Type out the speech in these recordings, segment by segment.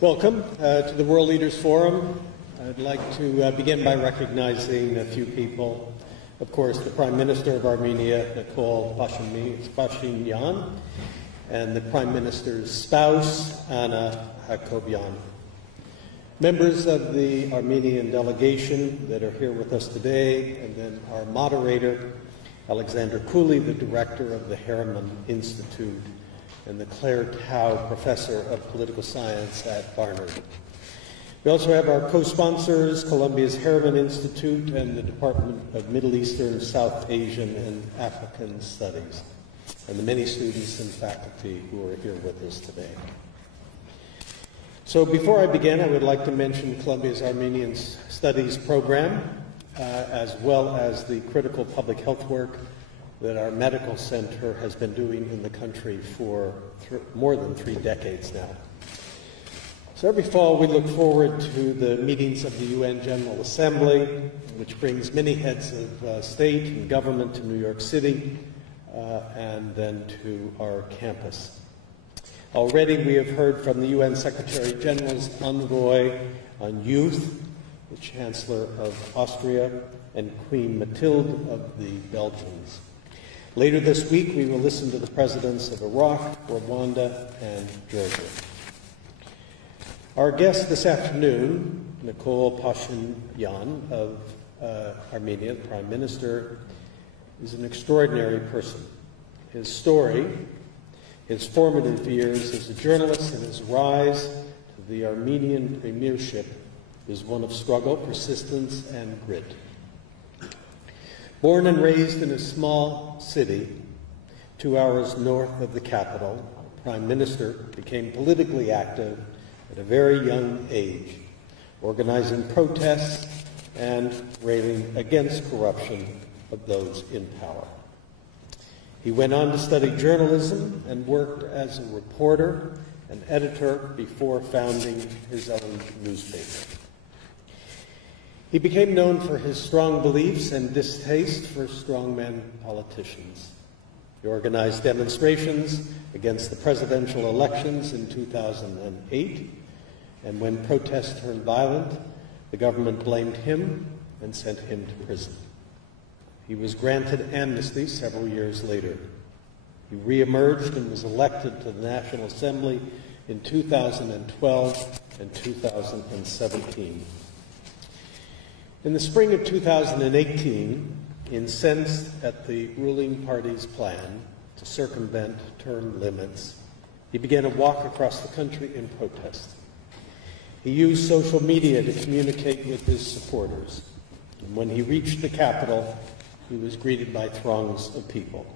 Welcome to the World Leaders Forum. I'd like to begin by recognizing a few people. Of course, the Prime Minister of Armenia, Nikol Pashinyan, and the Prime Minister's spouse, Anna Hakobyan. Members of the Armenian delegation that are here with us today, and then our moderator, Alexander Cooley, the director of the Harriman Institute, and the Claire Tao Professor of Political Science at Barnard. We also have our co-sponsors, Columbia's Harriman Institute and the Department of Middle Eastern, South Asian, and African Studies, and the many students and faculty who are here with us today. So before I begin, I would like to mention Columbia's Armenian Studies program, as well as the critical public health work that our medical center has been doing in the country for more than 3 decades now. So every fall we look forward to the meetings of the UN General Assembly, which brings many heads of state and government to New York City and then to our campus. Already we have heard from the UN Secretary General's envoy on youth, the Chancellor of Austria, and Queen Mathilde of the Belgians. Later this week, we will listen to the presidents of Iraq, Rwanda, and Georgia. Our guest this afternoon, Nikol Pashinyan of Armenia, the Prime Minister, is an extraordinary person. His story, his formative years as a journalist, and his rise to the Armenian premiership is one of struggle, persistence, and grit. Born and raised in a small city 2 hours north of the capital, the Prime Minister became politically active at a very young age, organizing protests and railing against corruption of those in power. He went on to study journalism and worked as a reporter and editor before founding his own newspaper. He became known for his strong beliefs and distaste for strongman politicians. He organized demonstrations against the presidential elections in 2008, and when protests turned violent, the government blamed him and sent him to prison. He was granted amnesty several years later. He reemerged and was elected to the National Assembly in 2012 and 2017. In the spring of 2018, incensed at the ruling party's plan to circumvent term limits, he began a walk across the country in protest. He used social media to communicate with his supporters, and when he reached the capital, he was greeted by throngs of people.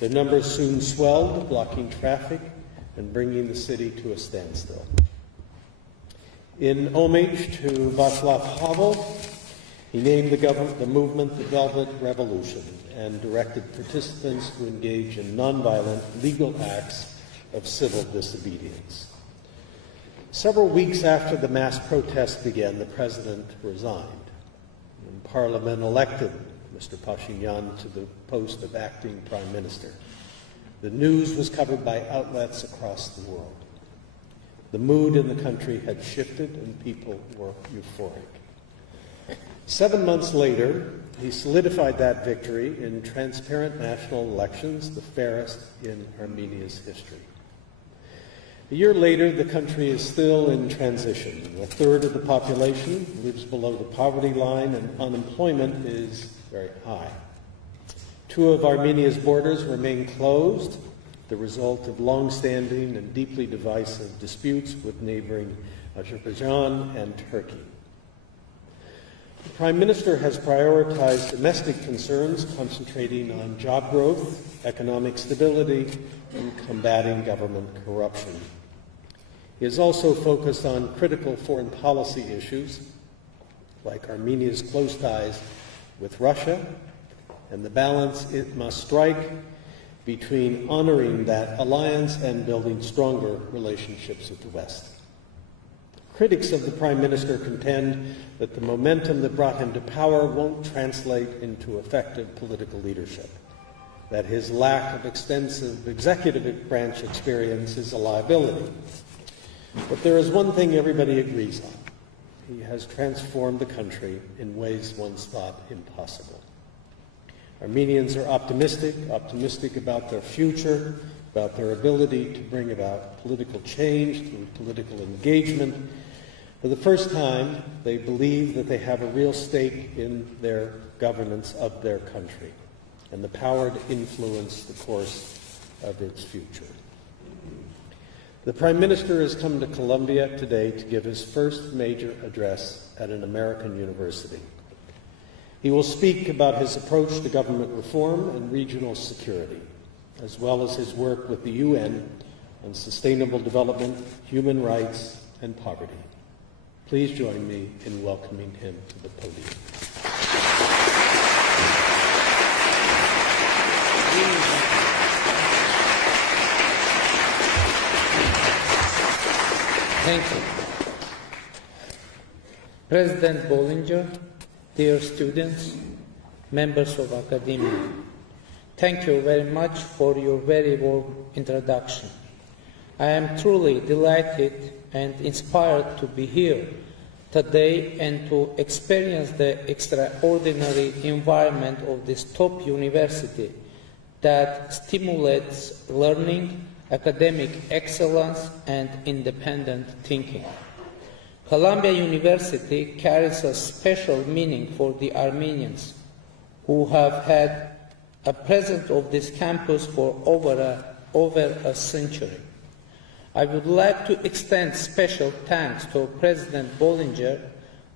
Their numbers soon swelled, blocking traffic and bringing the city to a standstill. In homage to Václav Havel, he named the movement the Velvet Revolution and directed participants to engage in nonviolent legal acts of civil disobedience. Several weeks after the mass protests began, the president resigned, and Parliament elected Mr. Pashinyan to the post of acting prime minister. The news was covered by outlets across the world. The mood in the country had shifted and people were euphoric. 7 months later, he solidified that victory in transparent national elections, the fairest in Armenia's history. A year later, the country is still in transition. 1/3 of the population lives below the poverty line and unemployment is very high. 2 of Armenia's borders remain closed, the result of long-standing and deeply divisive disputes with neighboring Azerbaijan and Turkey. The Prime Minister has prioritized domestic concerns, concentrating on job growth, economic stability, and combating government corruption. He has also focused on critical foreign policy issues, like Armenia's close ties with Russia, and the balance it must strike between honoring that alliance and building stronger relationships with the West. Critics of the Prime Minister contend that the momentum that brought him to power won't translate into effective political leadership, that his lack of extensive executive branch experience is a liability. But there is one thing everybody agrees on. He has transformed the country in ways once thought impossible. Armenians are optimistic about their future, about their ability to bring about political change through political engagement. For the first time, they believe that they have a real stake in their governance of their country and the power to influence the course of its future. The Prime Minister has come to Columbia today to give his first major address at an American university. He will speak about his approach to government reform and regional security, as well as his work with the UN on sustainable development, human rights, and poverty. Please join me in welcoming him to the podium. Thank you. President Bollinger, dear students, members of academia, thank you very much for your very warm introduction. I am truly delighted and inspired to be here today and to experience the extraordinary environment of this top university that stimulates learning, academic excellence, and independent thinking. Columbia University carries a special meaning for the Armenians who have had a presence of this campus for over a century. I would like to extend special thanks to President Bollinger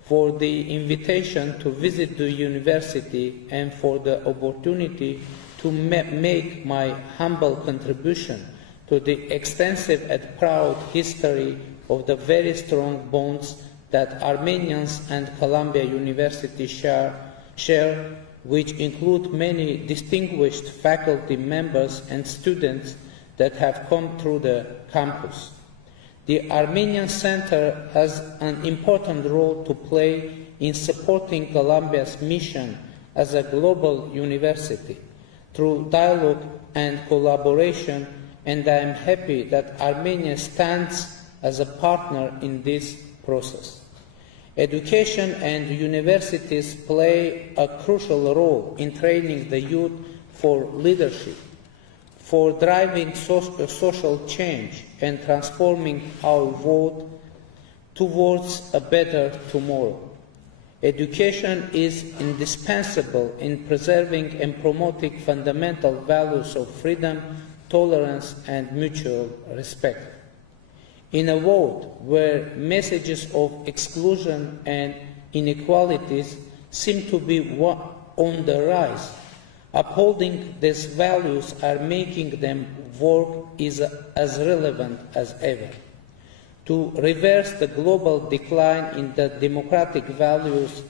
for the invitation to visit the university and for the opportunity to make my humble contribution to the extensive and proud history of the very strong bonds that Armenians and Columbia University share, which include many distinguished faculty members and students that have come through the campus. The Armenian Center has an important role to play in supporting Columbia's mission as a global university through dialogue and collaboration, and I am happy that Armenia stands as a partner in this process. Education and universities play a crucial role in training the youth for leadership, for driving social change and transforming our world towards a better tomorrow. Education is indispensable in preserving and promoting fundamental values of freedom, tolerance, and mutual respect. In a world where messages of exclusion and inequalities seem to be on the rise, upholding these values or making them work is as relevant as ever. To reverse the global decline in the democratic values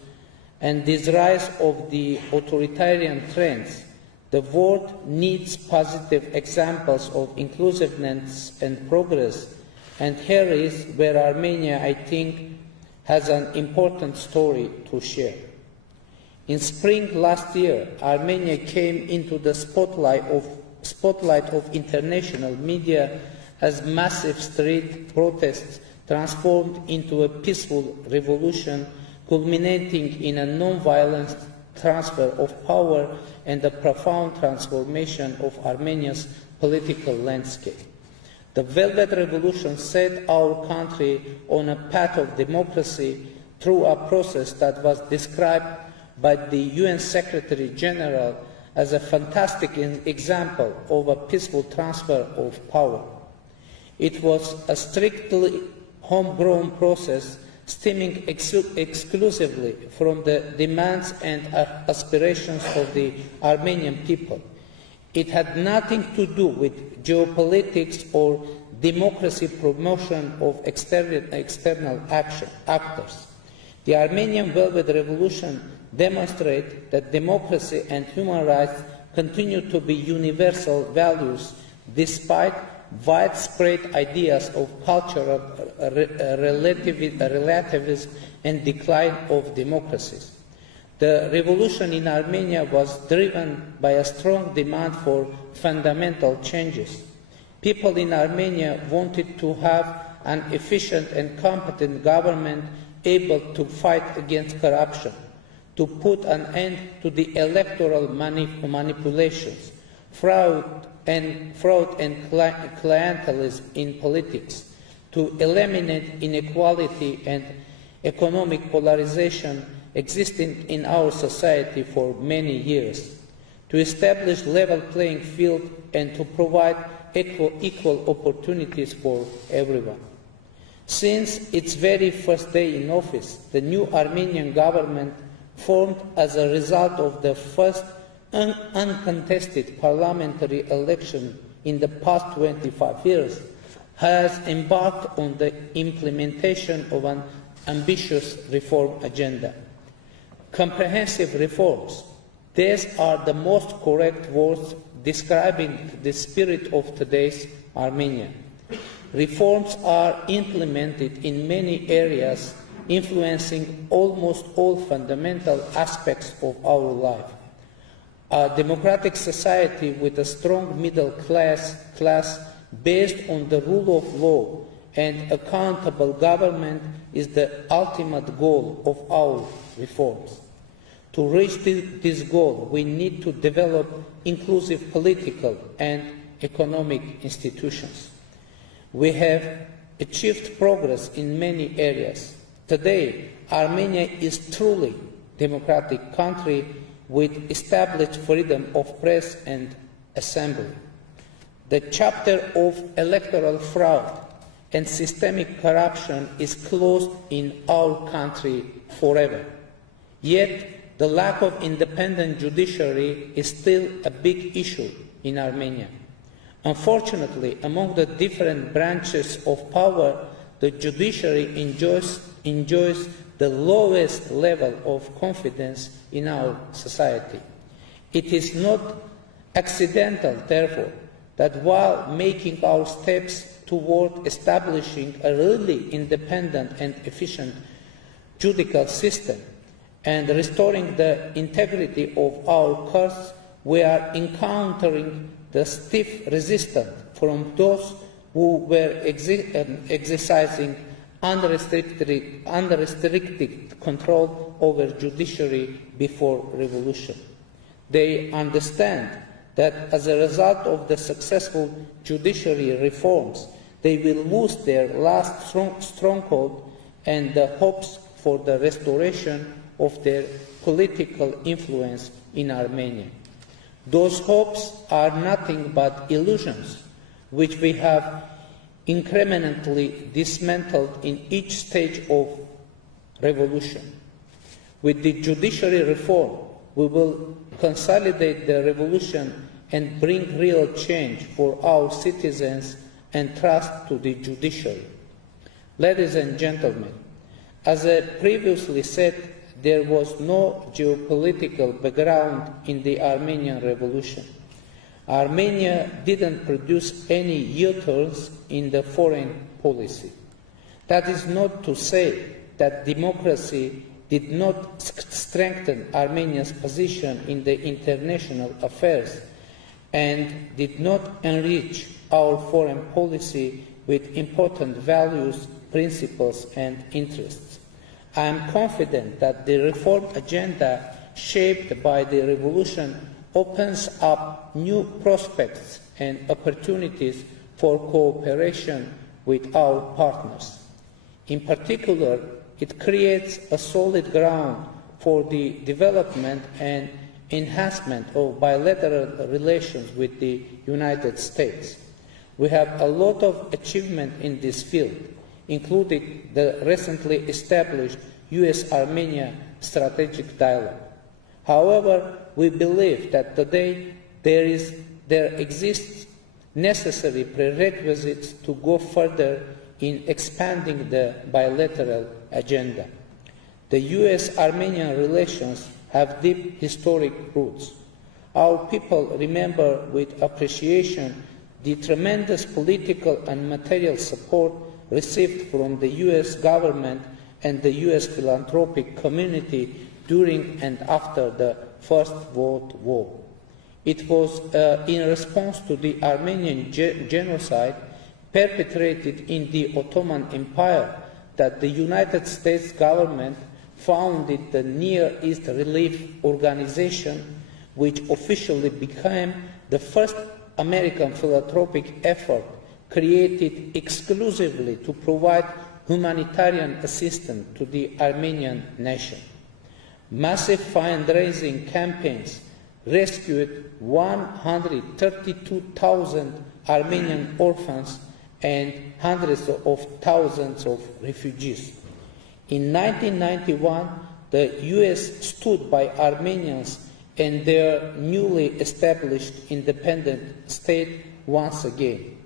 and this rise of the authoritarian trends, the world needs positive examples of inclusiveness and progress, and here is where Armenia, I think, has an important story to share. In spring last year, Armenia came into the spotlight of international media as massive street protests transformed into a peaceful revolution, culminating in a non-violent transfer of power and a profound transformation of Armenia's political landscape. The Velvet Revolution set our country on a path of democracy through a process that was described by the UN Secretary General as a fantastic example of a peaceful transfer of power. It was a strictly homegrown process stemming exclusively from the demands and aspirations of the Armenian people. It had nothing to do with geopolitics or democracy promotion of external actors. The Armenian Velvet Revolution demonstrated that democracy and human rights continue to be universal values despite widespread ideas of cultural relativism and decline of democracies. The revolution in Armenia was driven by a strong demand for fundamental changes. People in Armenia wanted to have an efficient and competent government able to fight against corruption, to put an end to the electoral manipulations, fraud and clientelism in politics, to eliminate inequality and economic polarization existing in our society for many years, to establish level playing field and to provide equal opportunities for everyone. Since its very first day in office, the new Armenian government, formed as a result of the first uncontested parliamentary election in the past 25 years, has embarked on the implementation of an ambitious reform agenda. Comprehensive reforms, these are the most correct words describing the spirit of today's Armenia. Reforms are implemented in many areas, influencing almost all fundamental aspects of our life. A democratic society with a strong middle class based on the rule of law and accountable government is the ultimate goal of our reforms. To reach this goal, we need to develop inclusive political and economic institutions. We have achieved progress in many areas. Today, Armenia is truly a democratic country with established freedom of press and assembly. The chapter of electoral fraud and systemic corruption is closed in our country forever. Yet, the lack of independent judiciary is still a big issue in Armenia. Unfortunately, among the different branches of power, the judiciary enjoys the lowest level of confidence in our society. It is not accidental, therefore, that while making our steps toward establishing a really independent and efficient judicial system and restoring the integrity of our courts, we are encountering the stiff resistance from those who were exercising unrestricted control over judiciary before revolution. They understand that as a result of the successful judiciary reforms, they will lose their last stronghold and the hopes for the restoration of their political influence in Armenia. Those hopes are nothing but illusions, which we have incrementally dismantled in each stage of revolution. With the judiciary reform, we will consolidate the revolution and bring real change for our citizens and trust to the judiciary. Ladies and gentlemen, as I previously said, there was no geopolitical background in the Armenian Revolution. Armenia didn't produce any U-turns in the foreign policy. That is not to say that democracy did not strengthen Armenia's position in the international affairs and did not enrich our foreign policy with important values, principles, and interests. I am confident that the reform agenda shaped by the revolution opens up new prospects and opportunities for cooperation with our partners. In particular, it creates a solid ground for the development and enhancement of bilateral relations with the United States. We have a lot of achievement in this field, including the recently established US-Armenia strategic dialogue. However, we believe that today there exists necessary prerequisites to go further in expanding the bilateral agenda. The US-Armenian relations have deep historic roots. Our people remember with appreciation the tremendous political and material support received from the US government and the US philanthropic community during and after the First World War. It was in response to the Armenian genocide perpetrated in the Ottoman Empire that the United States government founded the Near East Relief Organization, which officially became the first American philanthropic effort created exclusively to provide humanitarian assistance to the Armenian nation. Massive fundraising campaigns rescued 132,000 Armenian orphans and hundreds of thousands of refugees. In 1991, the U.S. stood by Armenians and their newly established independent state once again.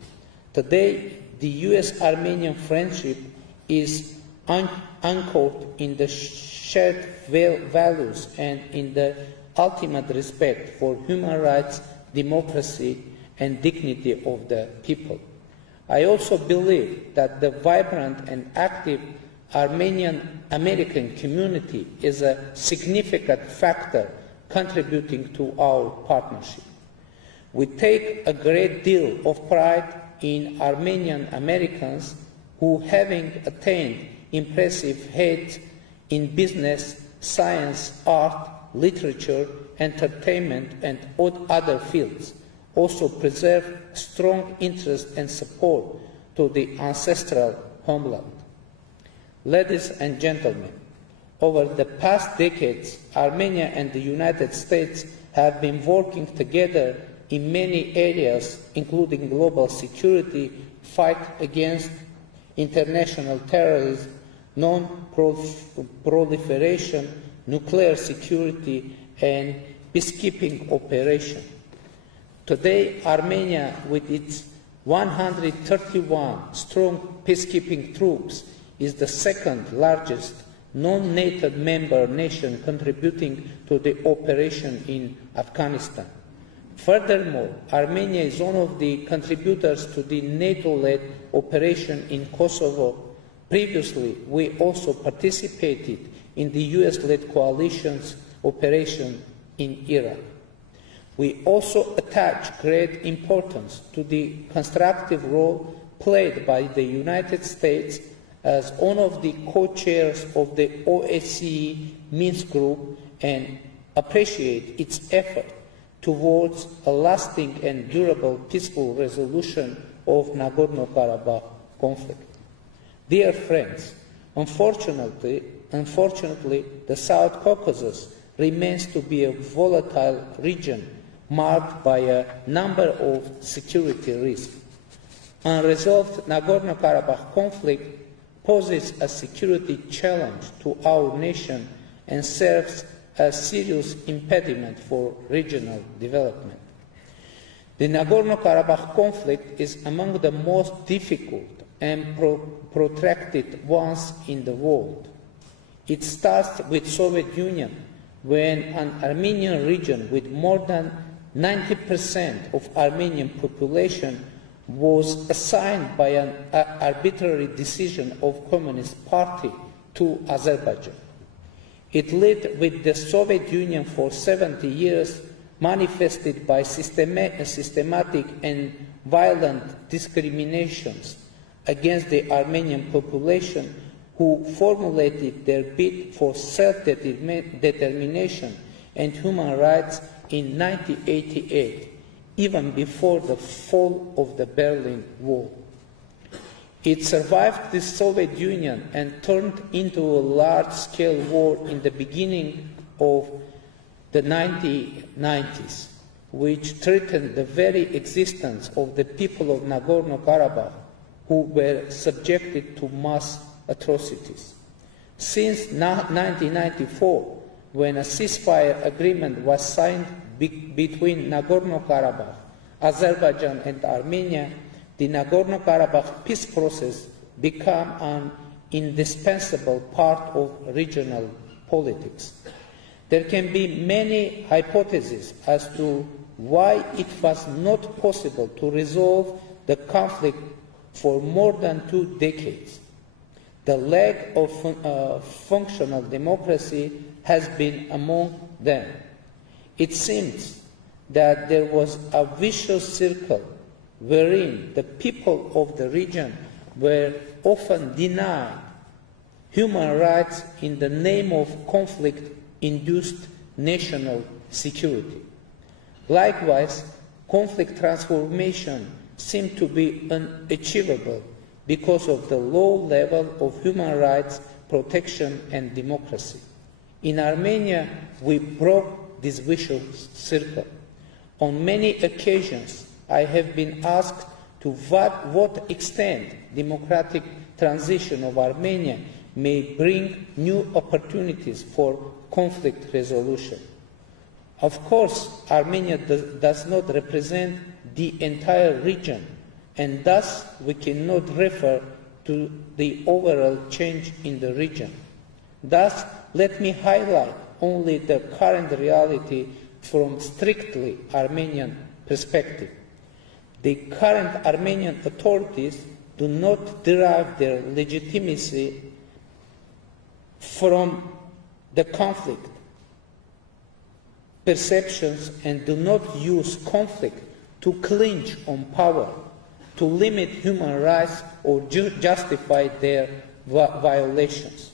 Today, the U.S.-Armenian friendship is anchored in the shared values and in the ultimate respect for human rights, democracy, and dignity of the people. I also believe that the vibrant and active Armenian-American community is a significant factor contributing to our partnership. We take a great deal of pride in Armenian Americans who, having attained impressive heights in business, science, art, literature, entertainment, and other fields, also preserve strong interest and support to the ancestral homeland. Ladies and gentlemen, over the past decades, Armenia and the United States have been working together in many areas, including global security, fight against international terrorism, non-proliferation, nuclear security, and peacekeeping operations. Today, Armenia, with its 131 strong peacekeeping troops, is the second largest non-NATO member nation contributing to the operation in Afghanistan. Furthermore, Armenia is one of the contributors to the NATO-led operation in Kosovo. Previously, we also participated in the US-led coalition's operation in Iraq. We also attach great importance to the constructive role played by the United States as one of the co-chairs of the OSCE Minsk Group and appreciate its effort towards a lasting and durable peaceful resolution of Nagorno-Karabakh conflict. Dear friends, unfortunately, the South Caucasus remains to be a volatile region marked by a number of security risks. Unresolved Nagorno-Karabakh conflict poses a security challenge to our nation and serves a serious impediment for regional development. The Nagorno-Karabakh conflict is among the most difficult and protracted ones in the world. It starts with Soviet Union, when an Armenian region with more than 90% of Armenian population was assigned by an arbitrary decision of Communist Party to Azerbaijan. It lived with the Soviet Union for 70 years, manifested by systematic and violent discriminations against the Armenian population, who formulated their bid for self-determination and human rights in 1988, even before the fall of the Berlin Wall. It survived the Soviet Union and turned into a large-scale war in the beginning of the 1990s, which threatened the very existence of the people of Nagorno-Karabakh, who were subjected to mass atrocities. Since 1994, when a ceasefire agreement was signed between Nagorno-Karabakh, Azerbaijan and Armenia, the Nagorno-Karabakh peace process became an indispensable part of regional politics. There can be many hypotheses as to why it was not possible to resolve the conflict for more than 2 decades. The lack of functional democracy has been among them. It seems that there was a vicious circle wherein the people of the region were often denied human rights in the name of conflict-induced national security. Likewise, conflict transformation seemed to be unachievable because of the low level of human rights protection and democracy. In Armenia, we broke this vicious circle. On many occasions, I have been asked to what extent democratic transition of Armenia may bring new opportunities for conflict resolution. Of course, Armenia does not represent the entire region, and thus we cannot refer to the overall change in the region. Thus, let me highlight only the current reality from strictly Armenian perspective. The current Armenian authorities do not derive their legitimacy from the conflict perceptions and do not use conflict to clinch on power, to limit human rights or justify their violations.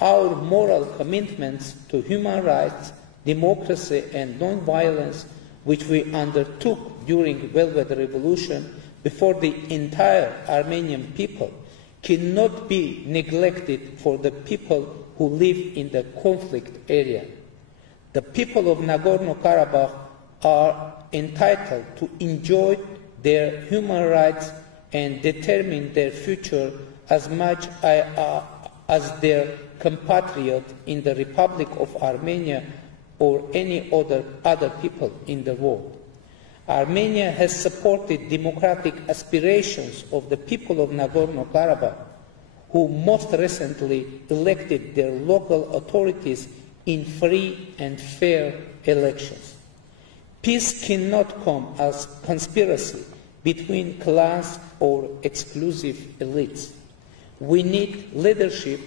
Our moral commitments to human rights, democracy and non-violence, which we undertook during Velvet Revolution before the entire Armenian people, cannot be neglected for the people who live in the conflict area. The people of Nagorno-Karabakh are entitled to enjoy their human rights and determine their future as much as their compatriot in the Republic of Armenia or any other people in the world. Armenia has supported democratic aspirations of the people of Nagorno-Karabakh, who most recently elected their local authorities in free and fair elections. Peace cannot come as conspiracy between clans or exclusive elites. We need leadership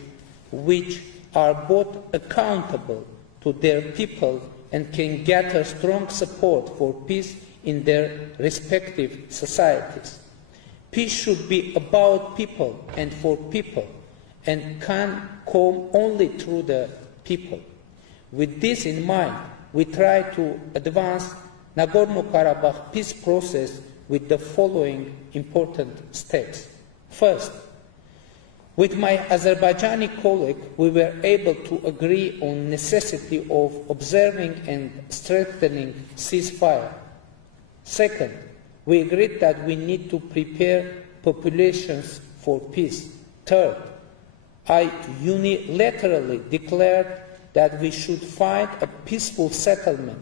which are both accountable to their people and can gather strong support for peace in their respective societies. Peace should be about people and for people and can come only through the people. With this in mind, we try to advance Nagorno-Karabakh peace process with the following important steps. First, with my Azerbaijani colleague, we were able to agree on necessity of observing and strengthening ceasefire. Second, we agreed that we need to prepare populations for peace. Third, I unilaterally declared that we should find a peaceful settlement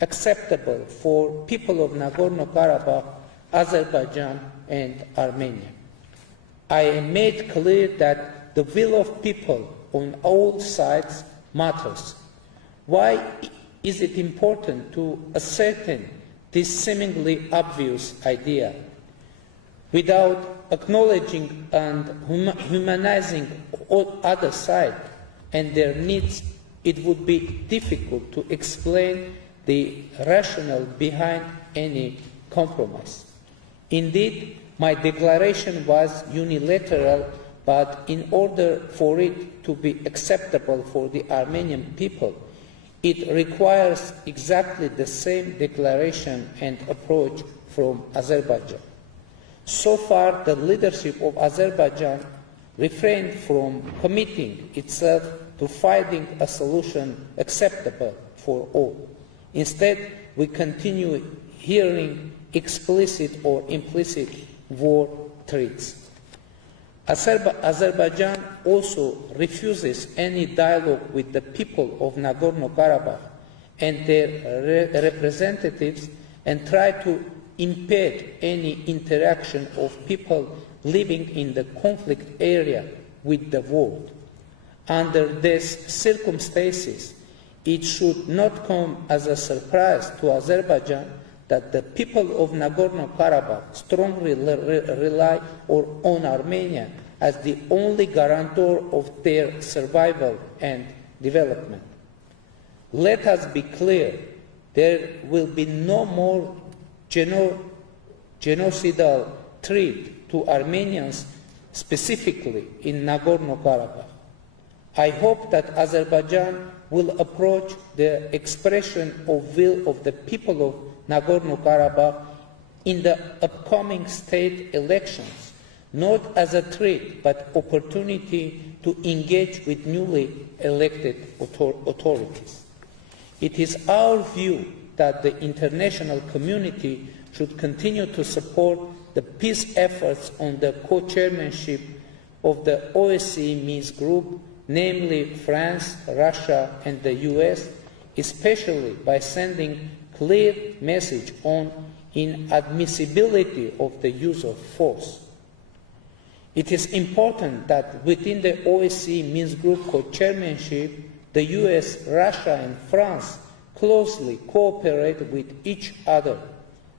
acceptable for people of Nagorno-Karabakh, Azerbaijan and Armenia. I made clear that the will of people on all sides matters. Why is it important to ascertain this seemingly obvious idea? Without acknowledging and humanizing all other sides and their needs, it would be difficult to explain the rationale behind any compromise. Indeed, my declaration was unilateral, but in order for it to be acceptable for the Armenian people, it requires exactly the same declaration and approach from Azerbaijan. So far, the leadership of Azerbaijan refrained from committing itself to finding a solution acceptable for all. Instead, we continue hearing explicit or implicit war threats. Azerbaijan also refuses any dialogue with the people of Nagorno-Karabakh and their representatives and try to impede any interaction of people living in the conflict area with the world. Under these circumstances, it should not come as a surprise to Azerbaijan that the people of Nagorno-Karabakh strongly rely on Armenia as the only guarantor of their survival and development. Let us be clear, there will be no more genocidal threat to Armenians, specifically in Nagorno-Karabakh. I hope that Azerbaijan will approach the expression of will of the people of Nagorno-Karabakh in the upcoming state elections, not as a threat, but opportunity to engage with newly elected authorities. It is our view that the international community should continue to support the peace efforts on the co-chairmanship of the OSCE Minsk Group, namely France, Russia, and the US, especially by sending clear message on inadmissibility of the use of force. It is important that within the OSCE Minsk Group co-chairmanship, the US, Russia, and France closely cooperate with each other.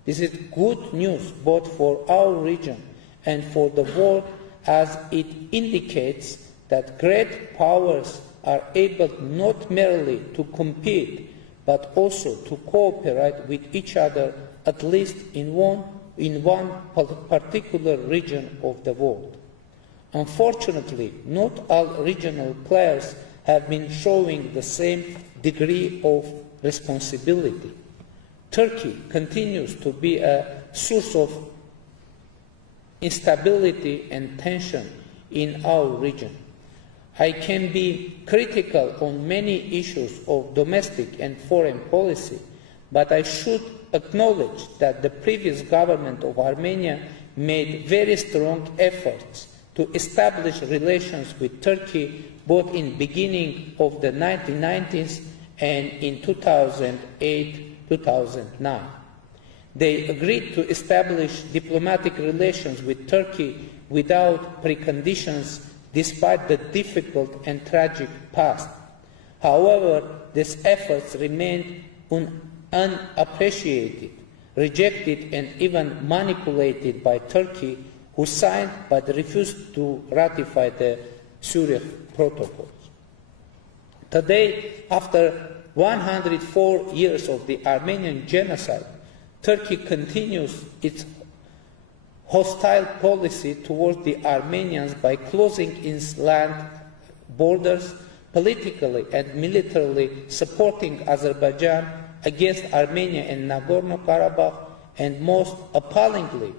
This is good news both for our region and for the world, as it indicates that great powers are able not merely to compete, but also to cooperate with each other, at least in one particular region of the world. Unfortunately, not all regional players have been showing the same degree of responsibility. Turkey continues to be a source of instability and tension in our region. I can be critical on many issues of domestic and foreign policy, but I should acknowledge that the previous government of Armenia made very strong efforts to establish relations with Turkey both in the beginning of the 1990s and in 2008-2009. They agreed to establish diplomatic relations with Turkey without preconditions, despite the difficult and tragic past. However, these efforts remained unappreciated, rejected, and even manipulated by Turkey, who signed but refused to ratify the Zurich Protocols. Today, after 104 years of the Armenian genocide, Turkey continues its hostile policy towards the Armenians by closing its land borders, politically and militarily supporting Azerbaijan against Armenia and Nagorno-Karabakh, and most appallingly,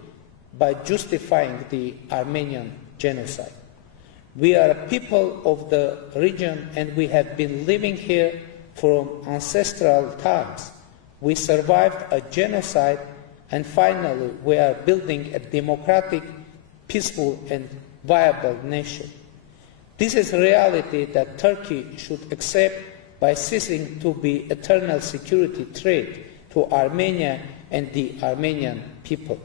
by justifying the Armenian genocide. We are a people of the region, and we have been living here from ancestral times. We survived a genocide, and finally we are building a democratic, peaceful, and viable nation. This is a reality that Turkey should accept by ceasing to be an eternal security threat to Armenia and the Armenian people.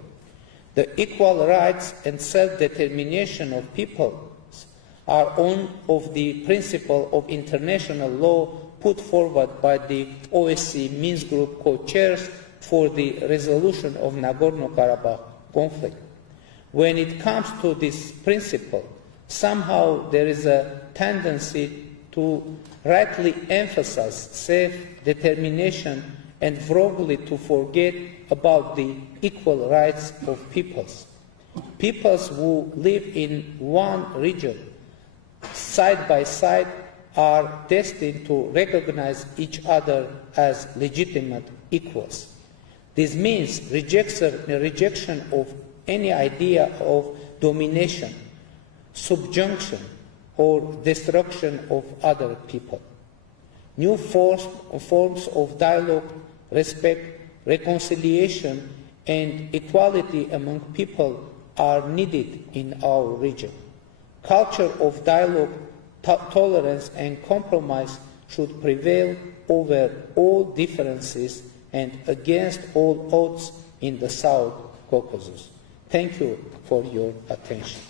The equal rights and self-determination of peoples are one of the principles of international law put forward by the OSCE Minsk Group co-chairs for the resolution of Nagorno-Karabakh conflict. When it comes to this principle, somehow there is a tendency to rightly emphasize self-determination and wrongly to forget about the equal rights of peoples. Peoples who live in one region, side by side, are destined to recognize each other as legitimate equals. This means rejection of any idea of domination, subjunction, or destruction of other people. New forms of dialogue, respect, reconciliation, and equality among people are needed in our region. Culture of dialogue, tolerance, and compromise should prevail over all differences and against all odds in the South Caucasus. Thank you for your attention.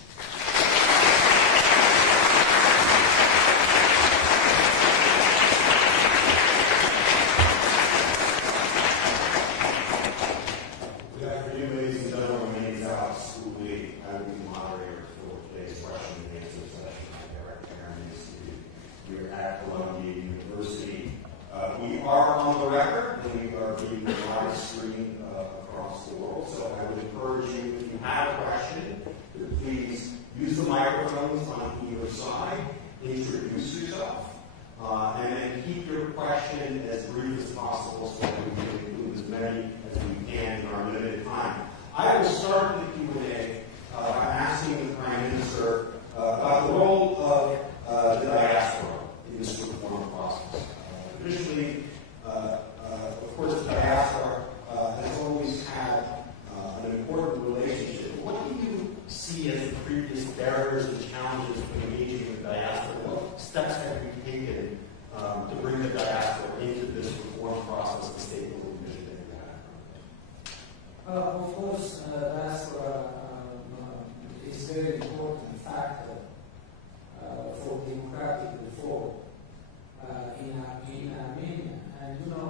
are on the record. We are being live streamed across the world, so I would encourage have a question, please use the microphones on either side, introduce yourself, and then keep your question as brief as possible so that we can include as many as we can in our limited time. I will start the Q&A by asking the Prime Minister about the role of the diaspora in this reform process. Traditionally, of course, the diaspora has always had an important relationship. What do you see as the previous barriers and challenges for engaging with the diaspora? What steps have you taken to bring the diaspora into this reform process the state will envision that you have? Of course, diaspora is a very important factor for democratic reform in Armenia. And you know,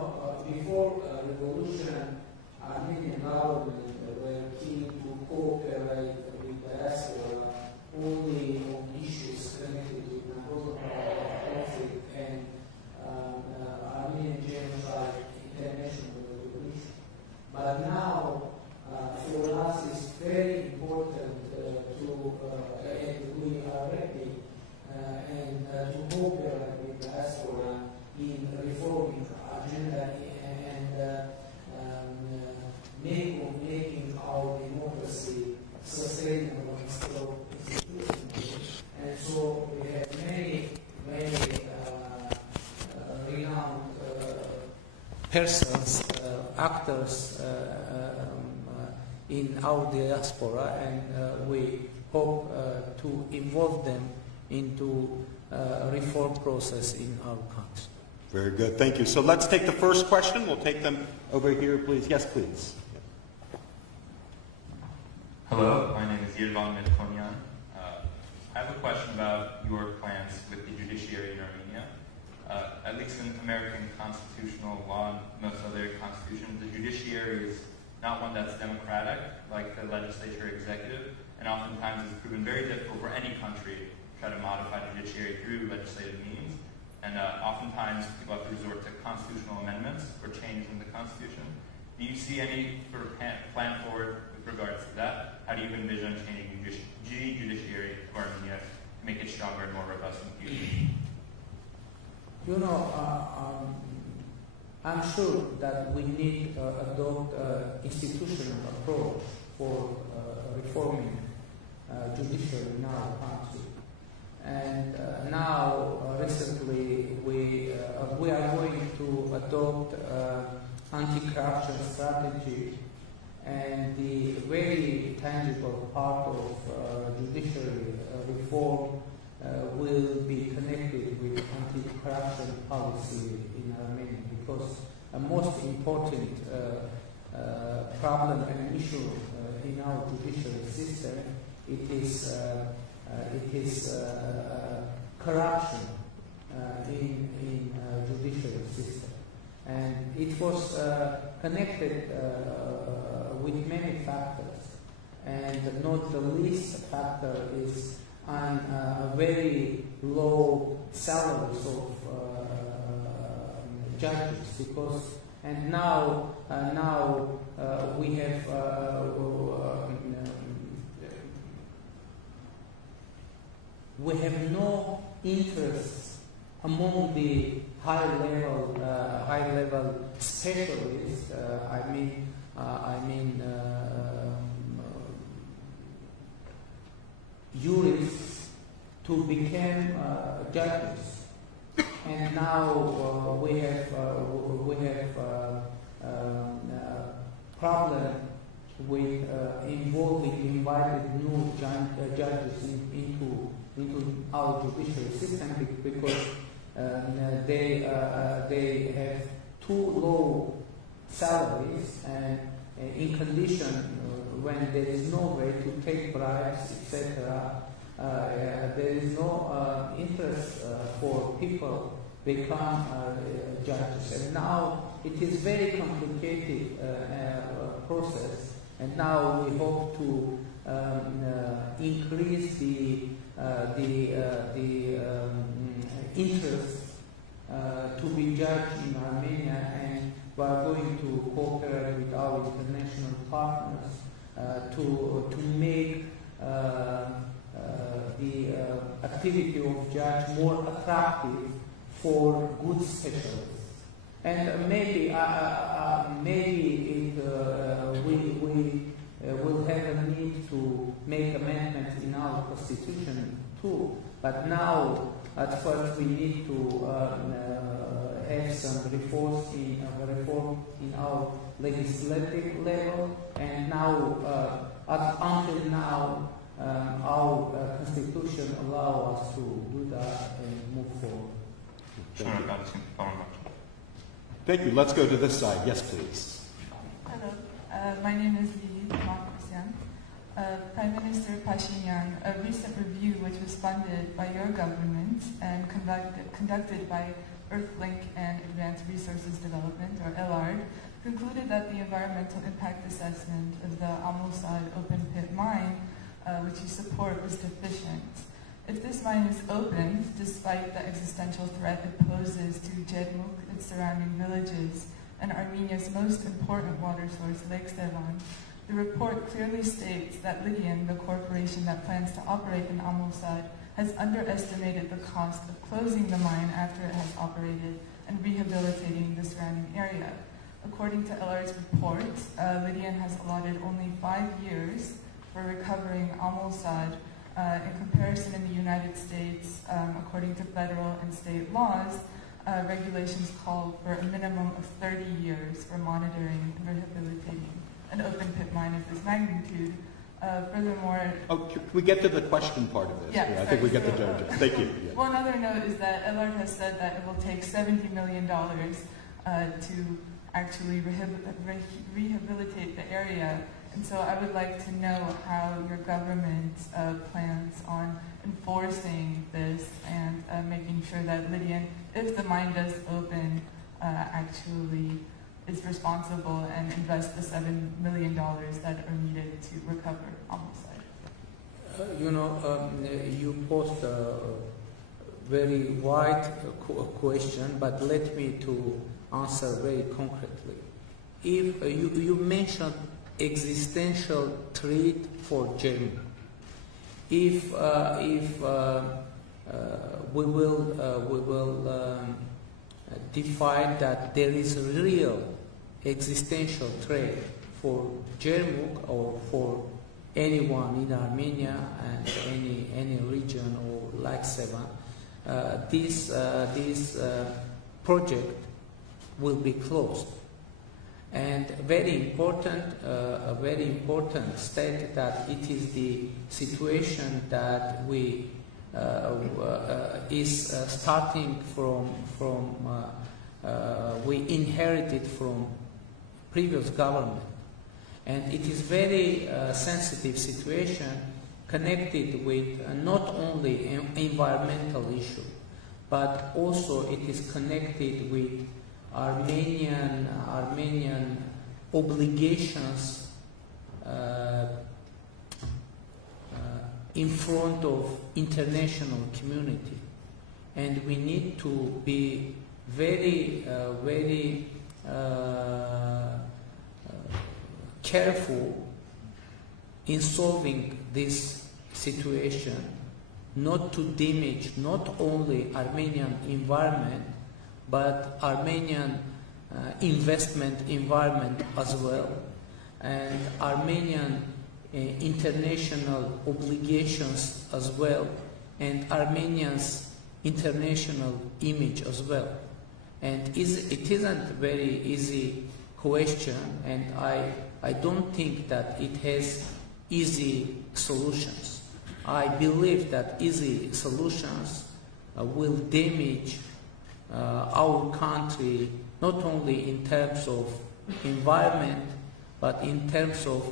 before revolution, Armenian government were keen to cooperate with diaspora only on issues connected with Nagorno-Karabakh conflict and Armenian genocide, international revolution. But now, for us, it's very important and we are ready and to cooperate with diaspora in reforming agenda and making our democracy sustainable and strong institutions. And so we have many renowned persons, actors in our diaspora, and we hope to involve them into reform process in our country. Very good, thank you. So let's take the first question. We'll take them over here, please. Yes, please. Hello, my name is Yirvan Medkonyan. I have a question about your plans with the judiciary in Armenia. At least in American constitutional law and most other constitutions, the judiciary is not one that's democratic, like the legislature or executive, and oftentimes it's proven very difficult for any country to try to modify the judiciary through legislative means. And oftentimes people have to resort to constitutional amendments or change in the Constitution. Do you see any sort of plan forward with regards to that? How do you envision changing the judiciary of Armenia to make it stronger and more robust in the future? You know, I'm sure that we need to adopt an institutional approach for reforming judiciary in our country. And now, recently, we are going to adopt anti-corruption strategy, and the very tangible part of judiciary reform will be connected with anti-corruption policy in Armenia, because a most important problem and issue in our judiciary system is corruption in judiciary system, and it was connected with many factors, and not the least factor is on very low salaries of judges, because and now we have no interest among the high level specialists. Jurists to become judges, and now we have problem with inviting new judges into our judiciary system, because they have too low salaries, and in condition when there is no way to take bribes, etc., there is no interest for people become judges. And now it is very complicated process, and now we hope to increase the interest to be judged in Armenia, and we are going to cooperate with our international partners to make the activity of judge more attractive for good specialists. And maybe we will have a need to make amendments in our constitution too. But now, at first, we need to have some reform in our legislative level. And now, until now, our constitution allows us to do that and move forward. Thank you. Let's go to this side. Yes, please. Hello, my name is Li Marcosian. Prime Minister Pashinyan, a recent review which was funded by your government and conducted by Earthlink and Advanced Resources Development, or ELARD, concluded that the environmental impact assessment of the Amulsad open pit mine, which you support, was deficient. If this mine is opened, despite the existential threat it poses to Gedmuk, its surrounding villages, and Armenia's most important water source, Lake Sevan, the report clearly states that Lydian, the corporation that plans to operate in Amulsad, has underestimated the cost of closing the mine after it has operated and rehabilitating the surrounding area. According to ELARD's report, Lydian has allotted only 5 years for recovering Amulsad. In comparison, in the United States, according to federal and state laws, regulations call for a minimum of 30 years for monitoring and rehabilitating an open pit mine of this magnitude. Furthermore... Oh, can we get to the question part of this? Yeah, I think we get the judge. Thank you. Yeah. One other note is that ELARD has said that it will take $70 million to actually rehabilitate the area. And so I would like to know how your government plans on enforcing this and making sure that Lydian, if the mine does open, actually is responsible and invest the $7 million that are needed to recover Amulsad. You posed a very wide question, but let me to answer very concretely. If you mentioned existential threat for Germany. If we will define that there is a real existential threat for Jermuk or for anyone in Armenia and any region or like Sevan, this project will be closed. And a very important state that it is the situation that we is starting from we inherited from previous government, and it is very sensitive situation connected with not only an environmental issue, but also it is connected with Armenian obligations in front of international community, and we need to be very careful in solving this situation, not to damage not only Armenian environment but Armenian investment environment as well, and Armenian international obligations as well, and Armenians' international image as well. And it isn't a very easy question, and I don't think that it has easy solutions. I believe that easy solutions will damage our country not only in terms of environment but in terms of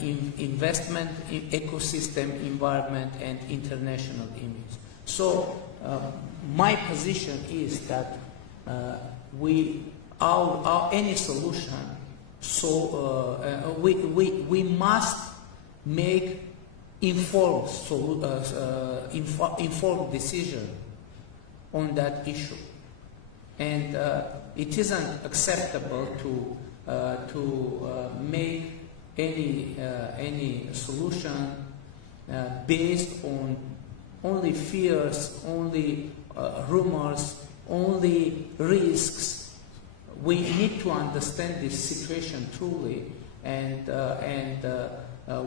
investment, in ecosystem, environment, and international image. So my position is that any solution. So we must make informed decision on that issue, and it isn't acceptable to make any solution based on only fears, only rumors, only risks. We need to understand this situation truly, and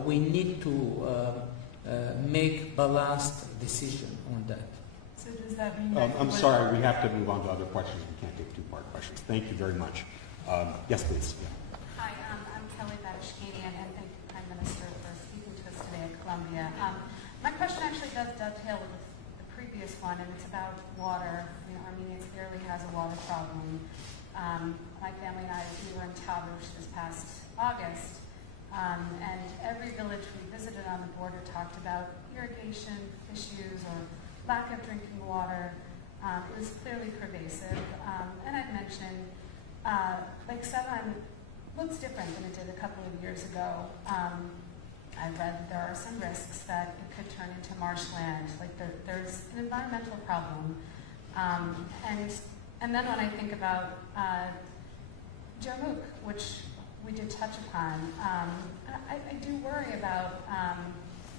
we need to make balanced decision on that. So does that mean that I'm sorry, we have to move on to other questions. We can't take two-part questions. Thank you very much. Yes, please. Yeah. Hi, I'm Kelly Badashkanian, and thank you, Prime Minister, for speaking to us today at Columbia. My question actually does dovetail with the previous one, and it's about water. I mean, Armenia clearly has a water problem. My family and I, we were in Tavush this past August, and every village we visited on the border talked about irrigation issues or lack of drinking water. It was clearly pervasive. And I'd mentioned Lake Sevan looks different than it did a couple of years ago. I read there are some risks that it could turn into marshland. Like there's an environmental problem. And then when I think about Jarmuk, which we did touch upon, I do worry about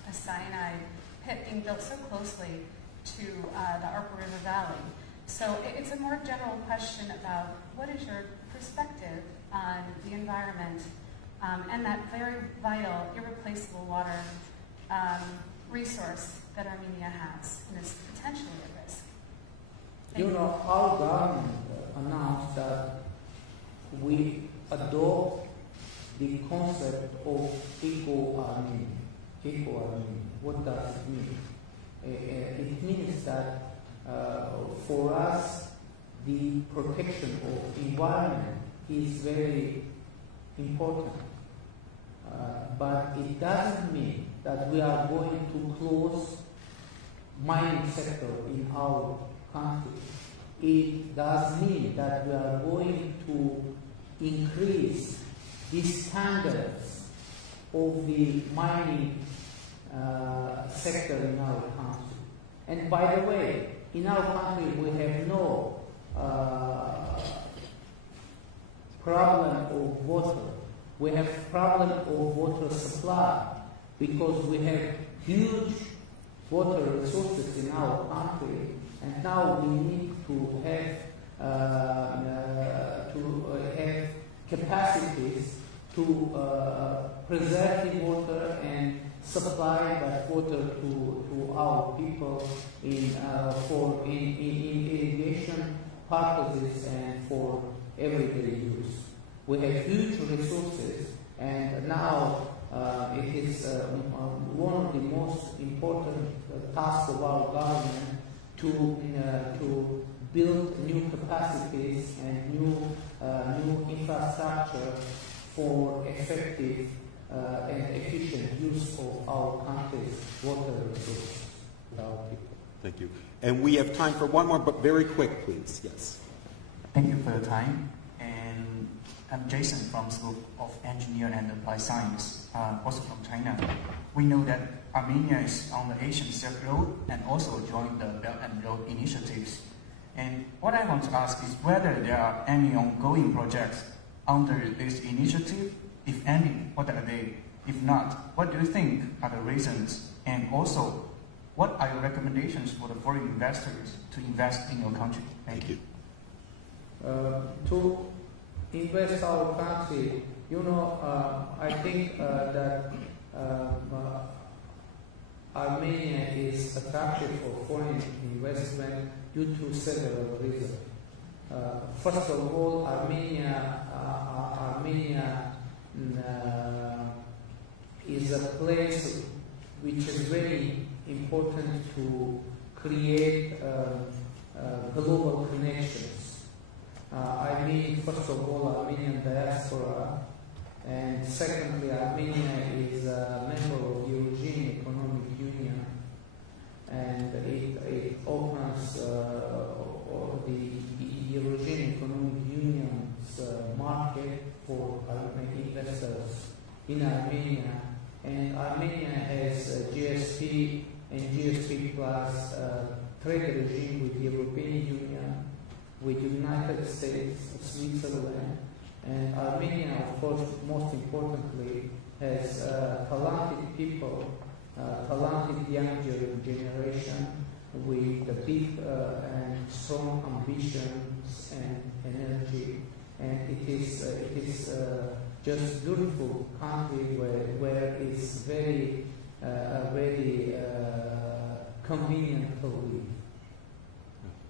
a cyanide pit being built so closely to the Arpa River Valley. So it's a more general question about what is your perspective on the environment and that very vital, irreplaceable water resource that Armenia has and is potentially at risk. You know, our government announced that we adopt the concept of eco-Armenia. Eco-Armenia. What does it mean? It means that for us, the protection of environment is very important. But it doesn't mean that we are going to close mining sector in our country. It does mean that we are going to increase the standards of the mining sector in our country. And by the way, in our country we have no problem of water. We have problem of water supply because we have huge water resources in our country, and now we need to have capacities to preserve the water and supply that water to our people for irrigation purposes and for everyday use. We have huge resources, and now it is one of the most important tasks of our government to build new capacities and new infrastructure for effective and efficient use of our country's water resources with our people. Thank you. And we have time for one more, but very quick, please. Yes. Thank you for your time. And I'm Jason from School of Engineering and Applied Science, also from China. We know that Armenia is on the Asian Silk Road and also joined the Belt and Road initiatives. And what I want to ask is whether there are any ongoing projects under this initiative. If any, what are they? If not, what do you think are the reasons? And also, what are your recommendations for the foreign investors to invest in your country? Thank you. To invest our country, you know, I think that Armenia is attractive for foreign investment due to several reasons. First of all, Armenia is a place which is very important to create global connections. I mean, first of all, Armenian diaspora, and secondly, Armenia is a member of the European Economic Union, and it opens the European Economic Union's market for investors in Armenia, and Armenia has GSP and GSP plus trade regime with the European Union, with the United States, Switzerland, and Armenia, of course, most importantly, has talented people, talented young generation with the big and strong ambitions and energy. And it is just beautiful country where it's very convenient to live.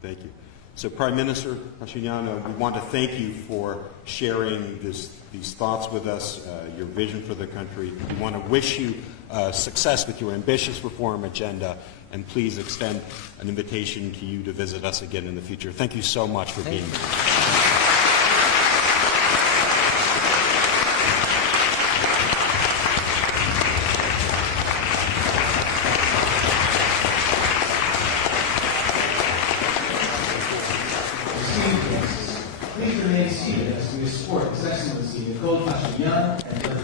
Thank you. So, Prime Minister Pashinyan, we want to thank you for sharing these thoughts with us, your vision for the country. We want to wish you success with your ambitious reform agenda, and please extend an invitation to you to visit us again in the future. Thank you so much for being here. Please remain seated as we escort His Excellency Nicole Pashinyan